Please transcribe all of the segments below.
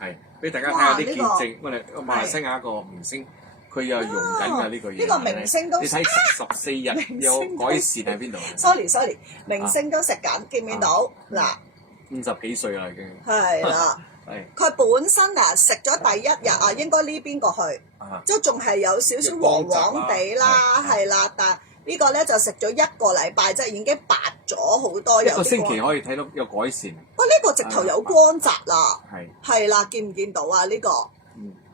係俾大家睇下啲見證。我哋馬來西亞一個明星，佢又用緊嘅呢個嘢。呢個明星都你睇14日有改善喺邊度 ？sorry，明星都食緊，見唔見到？嗱，50幾歲啦已經。係啦。佢本身啊食咗第一日啊，應該呢邊過去，即係仲係有少少黃黃地啦，係啦。但係呢個咧就食咗1個禮拜，即係已經白咗好多。一個星期可以睇到有改善。呢個直頭有光澤啦，係啦，見唔見到啊？呢個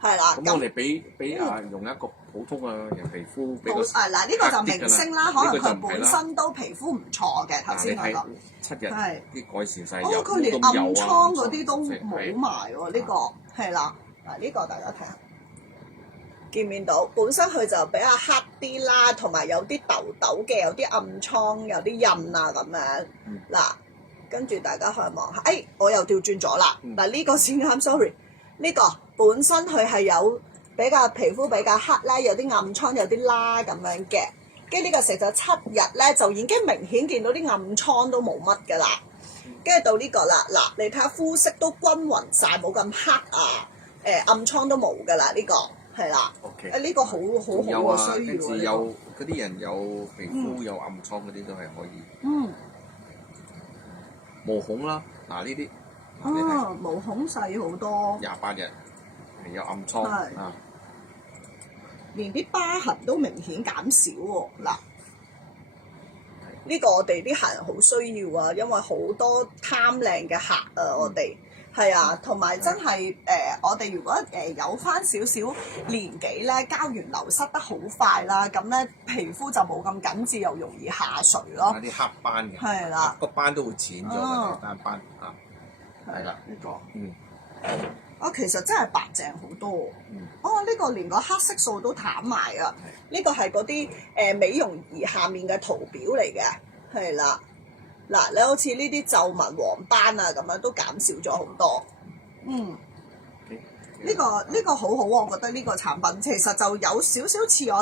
係啦。咁我哋俾用一個普通嘅人皮膚俾個嗱呢個就明星啦，可能佢本身都皮膚唔錯嘅。頭先嗰個7日啲改善晒，佢連暗瘡嗰啲都冇埋喎。呢個係啦，嗱呢個大家睇下，見唔見到？本身佢就比較黑啲啦，同埋有啲痘痘嘅，有啲暗瘡，有啲印啊咁樣。嗱，跟住大家可以望下，我又調轉咗啦。嗱呢個先啱 ，sorry， 呢個本身佢係有比較皮膚比較黑啦，有啲暗瘡，有啲拉咁樣嘅。跟住呢個食咗7日咧，就已經明顯見到啲暗瘡都冇乜㗎啦。跟住到呢個啦，嗱你睇下膚色都均勻晒，冇咁黑啊，暗瘡都冇㗎啦，呢個係啦。呢個好好啊，需要跟住有嗰啲人有皮膚有暗瘡嗰啲都係可以。毛孔啦，嗱呢啲。毛孔細好多。28日係有暗瘡啊。連啲疤痕都明顯減少喎。嗱，呢個我哋啲客人好需要啊，因為好多貪靚嘅客啊，我哋係啊，同埋真係我哋如果有翻少少年紀咧，膠原流失得好快啦，咁咧皮膚就冇咁緊緻，又容易下垂咯。有啲黑斑嘅，係啦，個斑都會淺咗嘅單斑啊，係啦，呢個其實真係白淨好多。呢個連個黑色素都淡埋啊！呢個係嗰啲美容儀下面嘅圖表嚟嘅，係啦。嗱，你好似呢啲皺紋、黃斑啊咁樣都減少咗好多。呢個好好，我覺得呢個產品其實就有少少似我